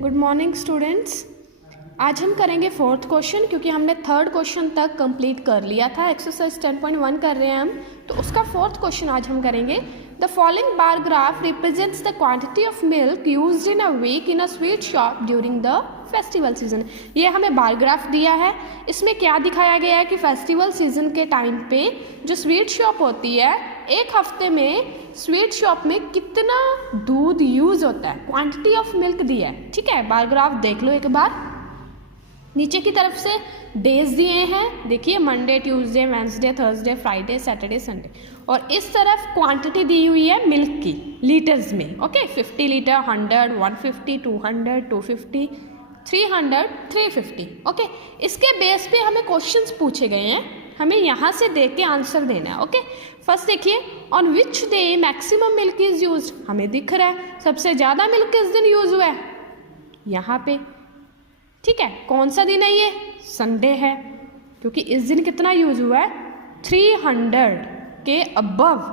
Good morning students. आज हम करेंगे फोर्थ क्वेश्चन, क्योंकि हमने थर्ड क्वेश्चन तक कंप्लीट कर लिया था। एक्सरसाइज 10.1 कर रहे हैं हम, तो उसका फोर्थ क्वेश्चन आज हम करेंगे। The following bar graph represents the quantity of milk used in a week in a sweet shop during the festival season. ये हमें बार ग्राफ दिया है। इसमें क्या दिखाया गया है कि फेस्टिवल सीजन के टाइम पे जो स्वीट शॉप होती है, एक हफ्ते में स्वीट शॉप में कितना दूध यूज होता है, क्वांटिटी ऑफ मिल्क दिया है। ठीक है, बार ग्राफ देख लो एक बार। नीचे की तरफ से डेज दिए हैं, देखिए Monday, Tuesday, Wednesday, Thursday, Friday, Saturday, Sunday. और इस तरफ क्वांटिटी दी हुई है मिल्क की लीटर्स में। Okay, 50 litre, 100, 150, 200, 250, 300, 350। ओके, इसके बेस पे हमें क्वेश्चंस पूछे गए हैं, हमें यहाँ से देख के आंसर देना है। ओके, फर्स्ट देखिए, on which day maximum milk is used. हमें दिख रहा है सबसे ज़्यादा मिल्क किस दिन यूज हुआ है, यहाँ पे। ठीक है, कौन सा दिन है ये, संडे है, क्योंकि इस दिन कितना यूज हुआ है, 300 के अबव।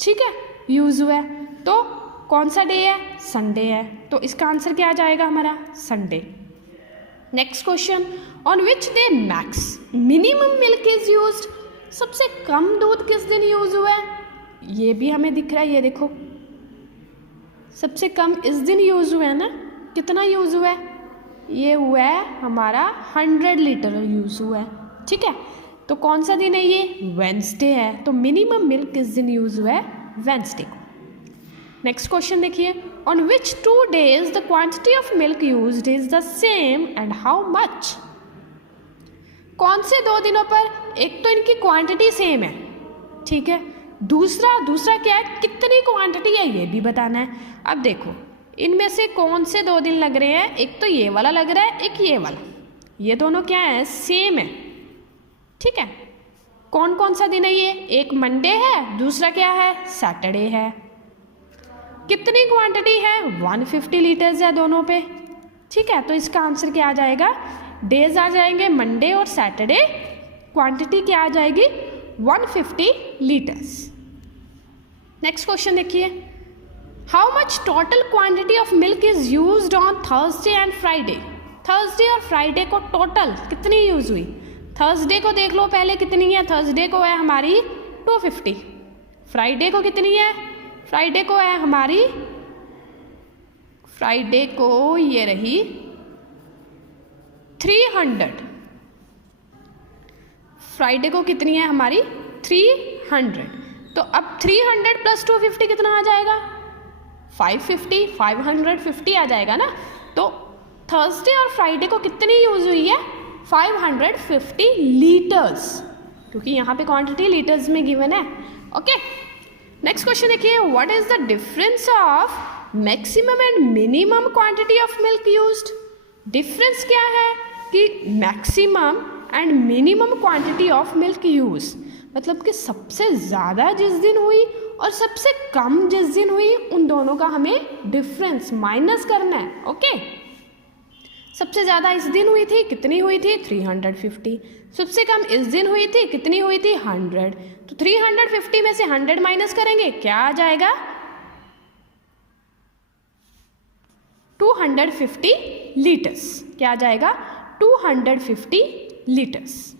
ठीक है, यूज हुआ है, तो कौन सा डे है, संडे है, तो इसका आंसर क्या आ जाएगा हमारा, Sunday. Next question, on which day max minimum milk is used. सबसे कम दूध किस दिन यूज हुआ है, ये भी हमें दिख रहा है, ये देखो सबसे कम इस दिन यूज हुआ है ना। कितना यूज हुआ है, ये हुआ है हमारा 100 लीटर यूज हुआ है। ठीक है, तो कौन सा दिन है ये, वेंसडे है, तो मिनिमम मिल्क किस दिन यूज हुआ है, वेंसडे को। नेक्स्ट क्वेश्चन देखिए, on which 2 days the quantity of milk used is the same and how much. कौन से 2 दिनों पर, एक तो इनकी क्वांटिटी सेम है, ठीक है, दूसरा क्या है, कितनी क्वांटिटी है ये भी बताना है। अब देखो इनमें से कौन से 2 दिन लग रहे हैं, एक तो ये वाला लग रहा है, एक ये वाला, ये दोनों क्या है, सेम है। ठीक है, कौन कौन सा दिन है ये, एक मंडे है, दूसरा क्या है, सैटरडे है। कितनी क्वांटिटी है, 150 लीटर्स है दोनों पे। ठीक है, तो इसका आंसर क्या आ जाएगा, डेज आ जाएंगे मंडे और सैटरडे, क्वांटिटी क्या आ जाएगी, 150 लीटर्स। नेक्स्ट क्वेश्चन देखिए, how much total quantity of milk is used on Thursday and Friday. Thursday और फ्राइडे को टोटल कितनी यूज हुई, थर्सडे को देख लो पहले कितनी है, थर्सडे को है हमारी 250, फ्राइडे को कितनी है, फ्राइडे को है हमारी, फ्राइडे को ये रही 300, फ्राइडे को कितनी है हमारी 300। तो अब 300 प्लस 250 कितना आ जाएगा, 550, 550 आ जाएगा ना। तो थर्सडे और फ्राइडे को कितनी यूज हुई है, 550 लीटर्स, क्योंकि यहाँ पे क्वांटिटी लीटर्स में गिवन है। ओके, नेक्स्ट क्वेश्चन देखिए, what is the difference of maximum and minimum quantity of milk used. Difference क्या है कि maximum and minimum quantity of milk use, मतलब कि सबसे ज़्यादा जिस दिन हुई और सबसे कम जिस दिन हुई, उन दोनों का हमें डिफरेंस माइनस करना है। ओके, सबसे ज़्यादा इस दिन हुई थी, कितनी हुई थी, 350। सबसे कम इस दिन हुई थी, कितनी हुई थी, 100। तो 350 में से 100 माइनस करेंगे, क्या आ जाएगा, 250 लीटर्स। क्या आ जाएगा, 250 लीटर्स।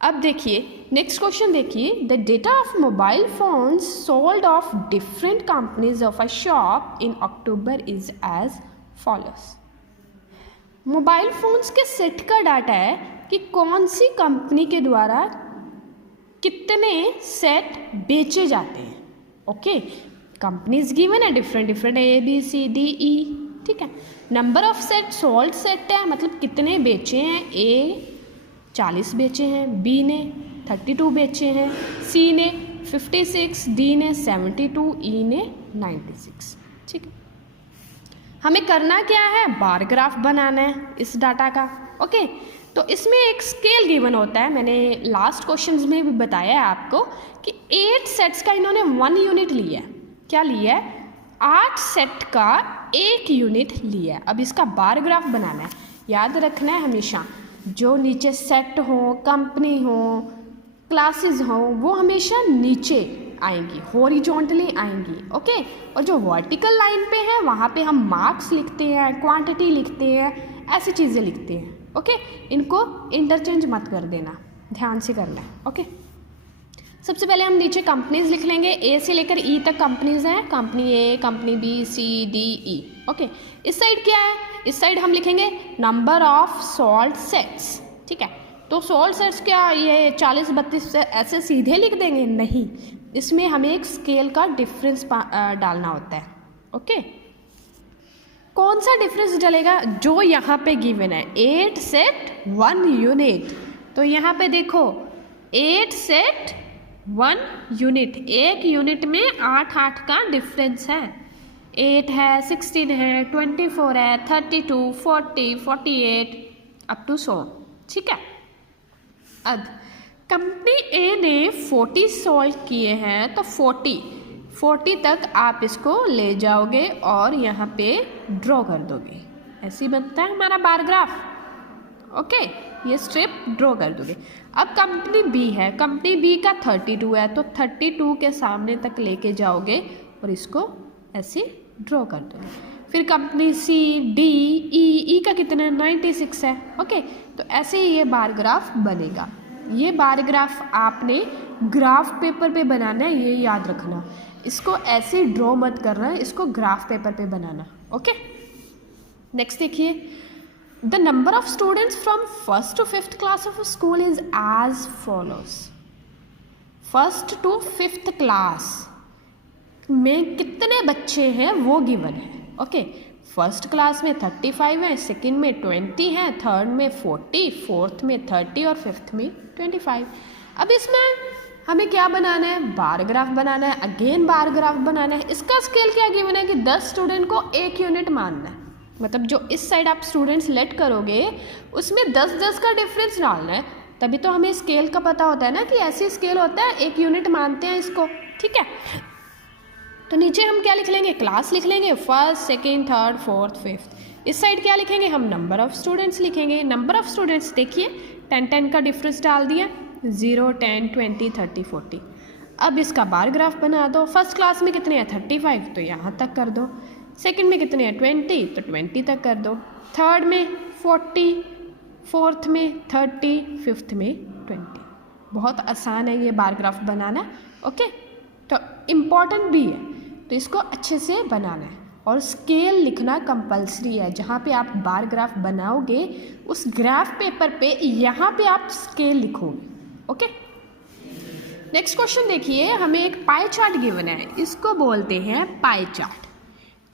अब देखिए नेक्स्ट क्वेश्चन देखिए, the data of mobile phones sold of different companies of a shop in October is as follows. Mobile phones के सेट का डाटा है कि कौन सी कंपनी के द्वारा कितने सेट बेचे जाते हैं। ओके, कंपनीज गिवन है डिफरेंट ABCDE। ठीक है, number of set sold set है, मतलब कितने बेचे हैं, A 40 बेचे हैं, B ने 32 बेचे हैं, C ने 56, D ने 72, E ने 96। ठीक है, हमें करना क्या है, बार ग्राफ बनाना है इस डाटा का। ओके, तो इसमें एक स्केल गिवन होता है, मैंने लास्ट क्वेश्चंस में भी बताया है आपको कि 8 सेट्स का इन्होंने 1 यूनिट लिया है। क्या लिया है, 8 सेट का 1 यूनिट लिया है। अब इसका बार ग्राफ बनाना है, याद रखना है हमेशा, जो नीचे सेट हो, कंपनी हो, क्लासेस हो, वो हमेशा नीचे आएंगी, हॉरिजॉन्टली आएंगी, ओके। और जो वर्टिकल लाइन पे है वहाँ पे हम मार्क्स लिखते हैं, क्वांटिटी लिखते हैं, ऐसी चीज़ें लिखते हैं, ओके। इनको इंटरचेंज मत कर देना, ध्यान से करना है, ओके। सबसे पहले हम नीचे कंपनीज लिख लेंगे, ए से लेकर ई तक कंपनीज हैं, कंपनी ए, कंपनी बी, सी, डी, ई, ओके। इस साइड क्या है, इस साइड हम लिखेंगे नंबर ऑफ सॉल्ट सेट्स, ठीक है। तो सॉल्ट सेट्स क्या ये 40-32 ऐसे सीधे लिख देंगे, नहीं, इसमें हमें एक स्केल का डिफरेंस डालना होता है, ओके। कौन सा डिफरेंस डलेगा, जो यहाँ पे गिवन है 8 सेट 1 यूनिट। तो यहाँ पे देखो 8 सेट 1 यूनिट, एक यूनिट में 8 का डिफरेंस है, 8 है, 16 है, 24 है, 32, 40, 48 अप टू 100, ठीक है। अब कंपनी ए ने 40 सॉल्व किए हैं, तो 40 तक आप इसको ले जाओगे और यहाँ पे ड्रॉ कर दोगे, ऐसे बनता है हमारा बार ग्राफ, ओके। ये स्ट्रिप ड्रॉ कर दोगे। अब कंपनी बी है, कंपनी बी का 32 है, तो 32 के सामने तक लेके जाओगे और इसको ऐसे ड्रॉ कर दोगे। फिर कंपनी सी, डी, ई का कितना है 96 है, ओके। तो ऐसे ही ये बार ग्राफ बनेगा। ये बार ग्राफ आपने ग्राफ पेपर पे बनाना है, ये याद रखना, इसको ऐसे ड्रॉ मत करना, इसको ग्राफ पेपर पे बनाना, ओके। नेक्स्ट देखिए, the number of students from 1st to 5th class of school is as follows. 1st to 5th class में कितने बच्चे हैं वो गिवन है, ओके। फर्स्ट क्लास में 35 है, सेकंड में 20 है, थर्ड में 40, फोर्थ में 30 और फिफ्थ में 25। अब इसमें हमें क्या बनाना है, बार ग्राफ बनाना है, अगेन बार ग्राफ बनाना है। इसका स्केल क्या गिवन है कि 10 स्टूडेंट को 1 यूनिट मानना है, मतलब जो इस साइड आप स्टूडेंट्स लेट करोगे उसमें 10-10 का डिफरेंस डालना है, तभी तो हमें स्केल का पता होता है ना कि ऐसे स्केल होता है, 1 यूनिट मानते हैं इसको, ठीक है। तो नीचे हम क्या लिख लेंगे, क्लास लिख लेंगे, 1st, 2nd, 3rd, 4th, 5th। इस साइड क्या लिखेंगे हम, नंबर ऑफ़ स्टूडेंट्स लिखेंगे। नंबर ऑफ़ स्टूडेंट्स देखिए 10-10 का डिफरेंस डाल दिया, 0, 10, 20, 30, 40। अब इसका बार ग्राफ बना दो। फर्स्ट क्लास में कितने हैं 35, तो यहाँ तक कर दो। सेकंड में कितने हैं 20, तो 20 तक कर दो। थर्ड में 40, फोर्थ में 30, फिफ्थ में 20। बहुत आसान है ये बार ग्राफ बनाना, ओके। तो इम्पॉर्टेंट भी है, तो इसको अच्छे से बनाना है और स्केल लिखना कंपलसरी है। जहाँ पे आप बार ग्राफ बनाओगे उस ग्राफ पेपर पे यहाँ पे आप स्केल लिखोगे, ओके। नेक्स्ट क्वेश्चन देखिए, हमें एक पाई चार्ट गिवन है, इसको बोलते हैं पाई चार्ट,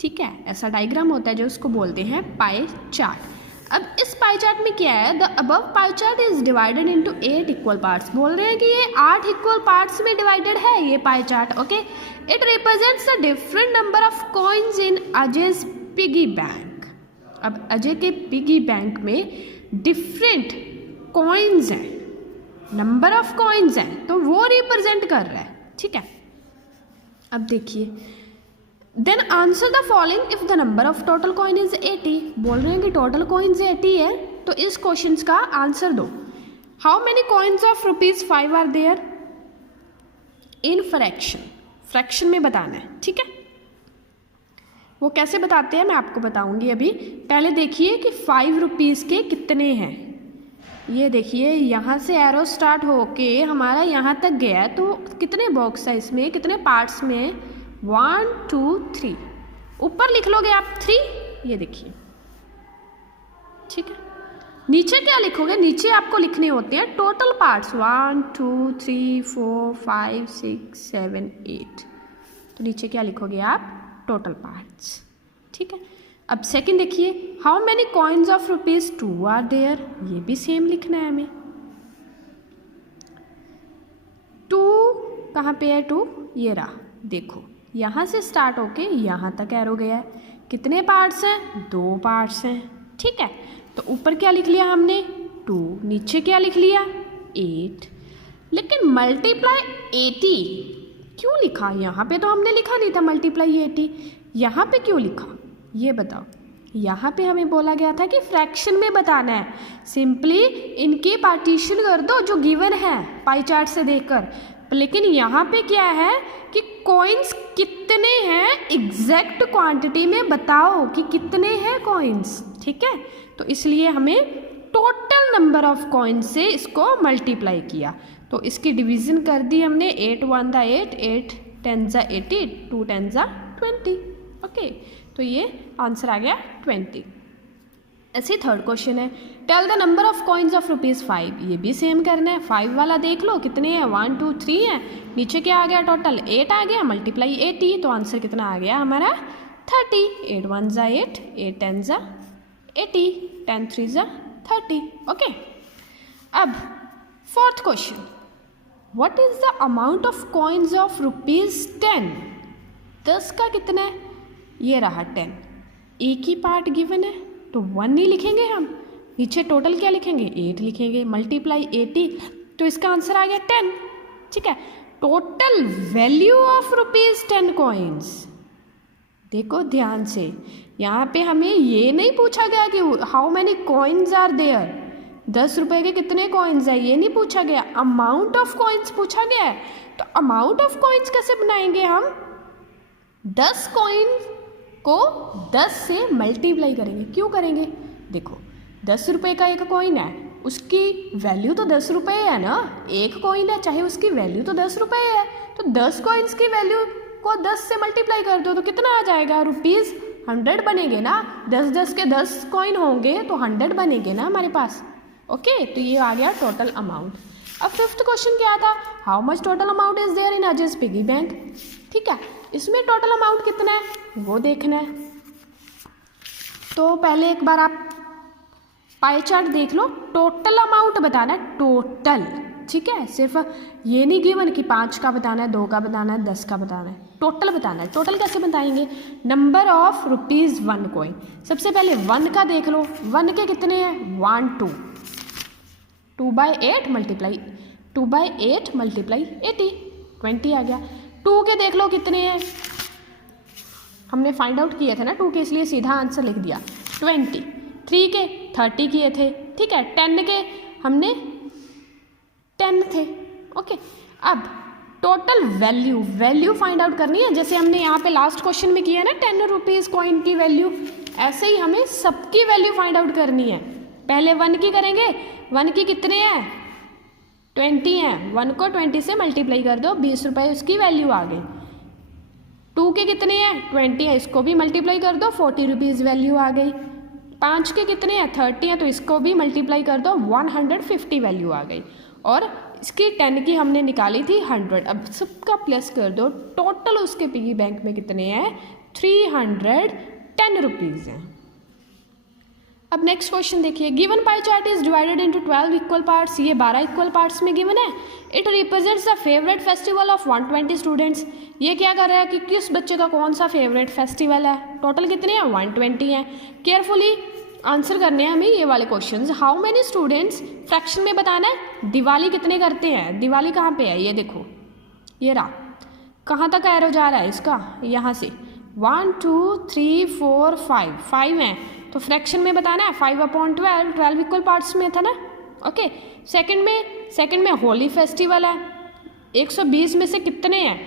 ठीक है। ऐसा डायग्राम होता है जो उसको बोलते हैं पाई चार्ट। अब इस पाई चार्ट में क्या है, the above pie chart is divided into 8 equal parts. बोल रहे हैं कि ये 8 इक्वल पार्ट्स में डिवाइडेड है ये pie chart, okay. It represents the different number of coins in Ajay's piggy bank. अब अजय के पिगी बैंक में डिफरेंट कॉइन्स हैं, नंबर ऑफ कॉइन्स हैं, तो वो रिप्रेजेंट कर रहा है, ठीक है। अब देखिए, then answer the following if the number of total coin is 80। बोल रहे हैं कि टोटल कॉइन्स 80 है, तो इस क्वेश्चन का आंसर दो। How many coins of ₹5 are there in fraction. Fraction में बताना है, ठीक है। वो कैसे बताते हैं मैं आपको बताऊंगी अभी। पहले देखिए कि ₹5 के कितने हैं। ये देखिए यहाँ से एरो स्टार्ट होके हमारा यहाँ तक गया है, तो कितने बॉक्स है इसमें, कितने पार्ट्स में, 1, 2, 3। ऊपर लिख लोगे आप 3, ये देखिए, ठीक है। नीचे क्या लिखोगे, नीचे आपको लिखने होते हैं टोटल पार्ट्स, 1, 2, 3, 4, 5, 6, 7, 8। तो नीचे क्या लिखोगे आप, टोटल पार्ट्स, ठीक है। अब सेकंड देखिए, how many coins of ₹2 are there. ये भी सेम लिखना है हमें। 2 कहाँ पे है, 2 ये रहा, देखो यहाँ से स्टार्ट होके यहाँ तक एरो गया है। कितने पार्ट्स हैं, 2 पार्ट्स हैं, ठीक है। तो ऊपर क्या लिख लिया हमने 2, नीचे क्या लिख लिया 8। लेकिन मल्टीप्लाई 80 क्यों लिखा, यहाँ पे तो हमने लिखा नहीं था मल्टीप्लाई 80, यहाँ पे क्यों लिखा ये बताओ। यहाँ पे हमें बोला गया था कि फ्रैक्शन में बताना है, सिंपली इनके पार्टीशन कर दो जो गिवन है पाई चार्ट से देखकर। लेकिन यहाँ पे क्या है कि कॉइन्स कितने हैं, एग्जैक्ट क्वांटिटी में बताओ कि कितने हैं कॉइन्स, ठीक है। तो इसलिए हमें टोटल नंबर ऑफ कॉइन्स से इसको मल्टीप्लाई किया, तो इसकी डिवीज़न कर दी हमने, 8 1 दा 8, 8 10 ज़ा 80, 2 10 ज़ा 20, ओके। तो ये आंसर आ गया 20। ऐसे थर्ड क्वेश्चन है, tell the number of coins of ₹5, ये भी सेम करना है। 5 वाला देख लो कितने हैं, 1 2 3 है, नीचे क्या आ गया टोटल 8 आ गया, मल्टीप्लाई 80, तो आंसर कितना आ गया हमारा 30। 8 1 ज़ा 8, 8 10 ज़ा 80, 10 3 ज़ा 30, ओके। अब fourth question, what is the amount of coins of ₹10? 10 का कितना है, ये रहा 10, एक ही पार्ट गिवन है तो 1 नहीं लिखेंगे हम, नीचे टोटल क्या लिखेंगे 8 लिखेंगे, मल्टीप्लाई 80, तो इसका आंसर आ गया 10, ठीक है। टोटल वैल्यू ऑफ ₹10 कॉइन्स, देखो ध्यान से, यहाँ पे हमें ये नहीं पूछा गया कि how many coins are there, 10 रुपए के कितने कॉइन्स है, ये नहीं पूछा गया, अमाउंट ऑफ कॉइन्स पूछा गया है। तो अमाउंट ऑफ कॉइन्स कैसे बनाएंगे हम, 10 कॉइन को 10 से मल्टीप्लाई करेंगे, क्यों करेंगे, देखो 10 रुपये का एक कॉइन है, उसकी वैल्यू तो 10 रुपये है ना, एक कॉइन है चाहे उसकी वैल्यू तो 10 रुपये है, तो 10 कॉइन्स की वैल्यू को 10 से मल्टीप्लाई कर दो तो कितना आ जाएगा, ₹100 बनेंगे ना, 10 के 10 कॉइन होंगे तो 100 बनेंगे ना हमारे पास, ओके। तो ये आ गया टोटल अमाउंट। अब फिफ्थ क्वेश्चन क्या था, how much total amount is there in Ajay's piggy bank, ठीक है, इसमें टोटल अमाउंट कितना है वो देखना है। तो पहले एक बार आप पाई चार्ट देख लो, टोटल अमाउंट बताना है, टोटल, ठीक है, सिर्फ ये नहीं गिवन कि 5 का बताना है, 2 का बताना है, 10 का बताना है, टोटल बताना है। टोटल कैसे बताएंगे, नंबर ऑफ ₹1 कॉइन, सबसे पहले 1 का देख लो, 1 के कितने हैं 1 2, 2/8 मल्टीप्लाई 2/8 मल्टीप्लाई 80, 20 आ गया। 2 के देख लो कितने हैं, हमने फाइंड आउट किए थे ना 2 के, इसलिए सीधा आंसर लिख दिया 20। 3 के 30 किए थे, ठीक है। 10 के हमने 10 थे, ओके। अब टोटल वैल्यू फाइंड आउट करनी है, जैसे हमने यहाँ पे लास्ट क्वेश्चन में किया ना 10 रुपीज़ कॉइन की वैल्यू, ऐसे ही हमें सबकी वैल्यू फाइंड आउट करनी है। पहले 1 की करेंगे, 1 की कितने हैं 20 हैं, 1 को 20 से मल्टीप्लाई कर दो, 20 रुपये उसकी वैल्यू आ गई। 2 के कितने हैं 20 है, इसको भी मल्टीप्लाई कर दो, 40 रुपीज़ वैल्यू आ गई। 5 के कितने हैं 30 हैं, तो इसको भी मल्टीप्लाई कर दो, 150 वैल्यू आ गई। और इसकी 10 की हमने निकाली थी 100, अब सबका प्लस कर दो, टोटल उसके पिगी बैंक में कितने हैं 310 रुपीज़ हैं। अब नेक्स्ट क्वेश्चन देखिए, given pie chart is divided into 12 equal parts, ये 12 इक्वल पार्ट्स में गिवन है। It represents the favourite festival of 120 students, ये क्या कर रहा है कि किस बच्चे का कौन सा फेवरेट फेस्टिवल है, टोटल कितने हैं 120 हैं। केयरफुली आंसर करने हैं हमें ये वाले questions. How many students, fraction में बताना है, दिवाली कितने करते हैं, दिवाली कहाँ पे है, ये देखो ये रहा, कहाँ तक एरो जा रहा है इसका, यहाँ से 1 2 3 4 5 हैं, तो फ्रैक्शन में बताना है 5/12, 12 इक्वल पार्ट्स में था ना, ओके। सेकंड में होली फेस्टिवल है, 120 में से कितने हैं,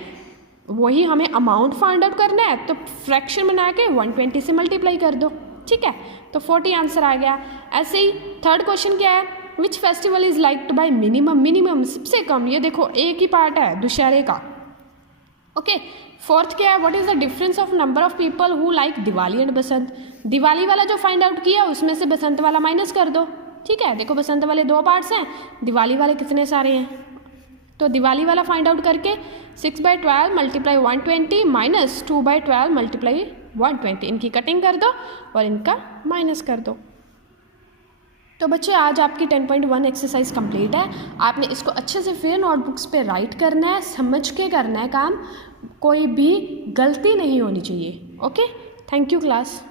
वही हमें अमाउंट फाइंड आउट करना है, तो फ्रैक्शन बना के 120 से मल्टीप्लाई कर दो, ठीक है, तो 40 आंसर आ गया। ऐसे ही थर्ड क्वेश्चन क्या है, which festival is liked by minimum सबसे कम, ये देखो एक ही पार्ट है दुशहरे का, ओके। फोर्थ क्या है, what is the difference of number of people who like Diwali and Basant, Diwali वाला जो फाइंड आउट किया उसमें से बसंत वाला माइनस कर दो, ठीक है। देखो बसंत वाले 2 पार्ट्स हैं, दिवाली वाले कितने सारे हैं, तो दिवाली वाला फाइंड आउट करके 6/12 मल्टीप्लाई 120 माइनस 2/12 मल्टीप्लाई 120, इनकी कटिंग कर दो और इनका माइनस कर दो। तो बच्चे आज आपकी 10.1 एक्सरसाइज कंप्लीट है। आपने इसको अच्छे से फिर नोटबुक्स पे राइट करना है, समझ के करना है काम, कोई भी गलती नहीं होनी चाहिए, ओके। Thank you class.